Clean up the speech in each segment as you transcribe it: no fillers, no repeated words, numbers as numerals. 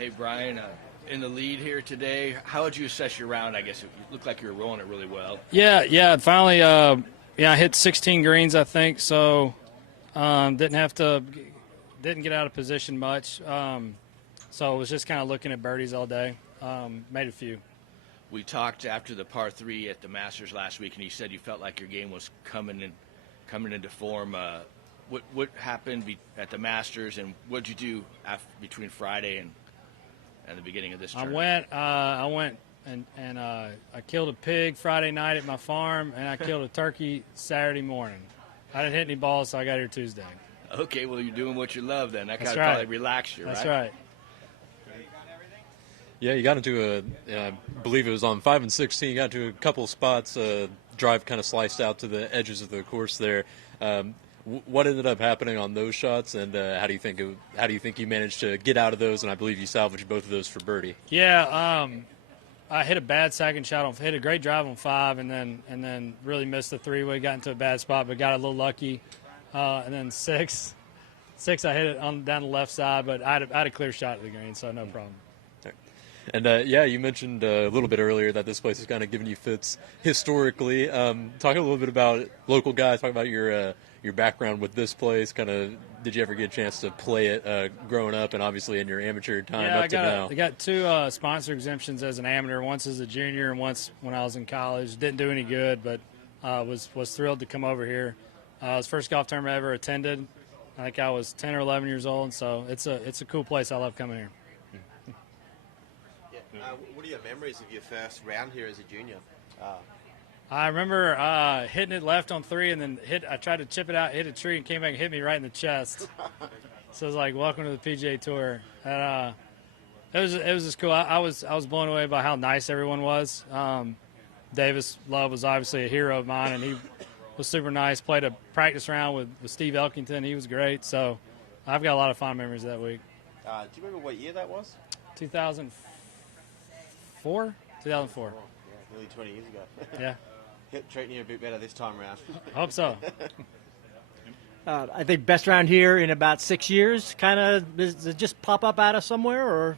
Hey, Brian, in the lead here today, how would you assess your round? I guess it looked like you were rolling it really well. Yeah. Finally, I hit 16 greens, I think. So didn't get out of position much. So I was just kind of looking at birdies all day. Made a few. We talked after the par 3 at the Masters last week, and you said you felt like your game was coming into form. What happened at the Masters, and what did you do between Friday and the beginning of this tournament? I went and I killed a pig Friday night at my farm, and I killed a turkey Saturday morning. I didn't hit any balls, so I got here Tuesday. Okay, well, you're doing what you love then. That kind of right. probably relaxed you, right? That's right. Yeah, you got into I believe it was on 5 and 16. You got to a couple spots. Drive kind of sliced out to the edges of the course there. What ended up happening on those shots, and how do you think you managed to get out of those? And I believe you salvaged both of those for birdie. Yeah, I hit a bad second shot hit a great drive on 5, and then really missed the 3-way. Got into a bad spot, but got a little lucky. And then 6, I hit it down the left side, but I had a clear shot at the green, so no problem. And, you mentioned a little bit earlier that this place has kind of given you fits historically. Talk a little bit about local guys. Talk about your background with this place. Kind of, did you ever get a chance to play it growing up and obviously in your amateur time up to now? I got 2 sponsor exemptions as an amateur, once as a junior and once when I was in college. Didn't do any good, but was thrilled to come over here. It was the first golf tournament I ever attended. I think I was 10 or 11 years old, and so it's a cool place. I love coming here. What are your memories of your first round here as a junior? I remember hitting it left on 3, and then I tried to chip it out, hit a tree, and came back and hit me right in the chest. So it was like, welcome to the PGA Tour. And it was just cool. I was blown away by how nice everyone was. Davis Love was obviously a hero of mine, and he was super nice. Played a practice round with Steve Elkington. He was great. So I've got a lot of fond memories of that week. Do you remember what year that was? 2004? 2004. Yeah, nearly 20 years ago. Yeah. Treating you a bit better this time around. Hope so. I think best round here in about 6 years. Kind of, does it just pop up out of somewhere, or?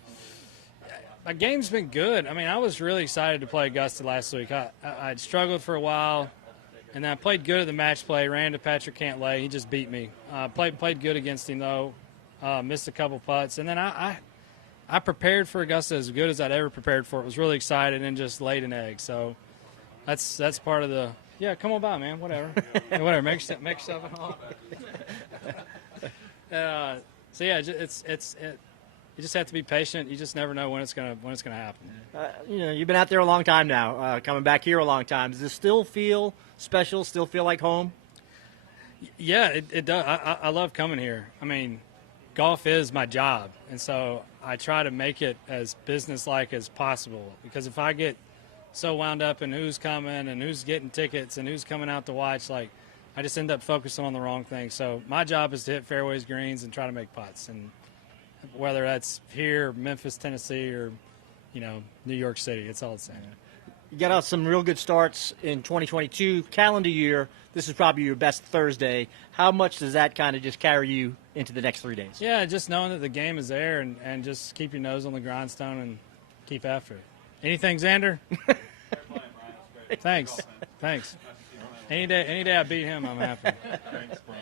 My game's been good. I mean, I was really excited to play Augusta last week. I'd struggled for a while, and then I played good at the match play. Ran to Patrick Cantlay. He just beat me. Played good against him though. Missed a couple putts, and then I prepared for Augusta as good as I'd ever prepared for it. Was really excited and just laid an egg. So that's part of the come on by, man. Whatever. Whatever. Make yourself at home. So yeah, you just have to be patient. You just never know when it's gonna happen. You've been out there a long time now. Coming back here a long time. Does this still feel special? Still feel like home? Yeah, it does. I love coming here. I mean, golf is my job, and so I try to make it as business-like as possible, because if I get so wound up in who's coming and who's getting tickets and who's coming out to watch, like, I just end up focusing on the wrong thing. So my job is to hit fairways, greens, and try to make putts, and whether that's here, Memphis, Tennessee, or New York City, it's all the same. You got out some real good starts in 2022 calendar year. This is probably your best Thursday. How much does that kind of just carry you into the next 3 days? Yeah, just knowing that the game is there, and just keep your nose on the grindstone and keep after it. Anything, Xander? Thanks. Any day I beat him, I'm happy. Thanks, Brian.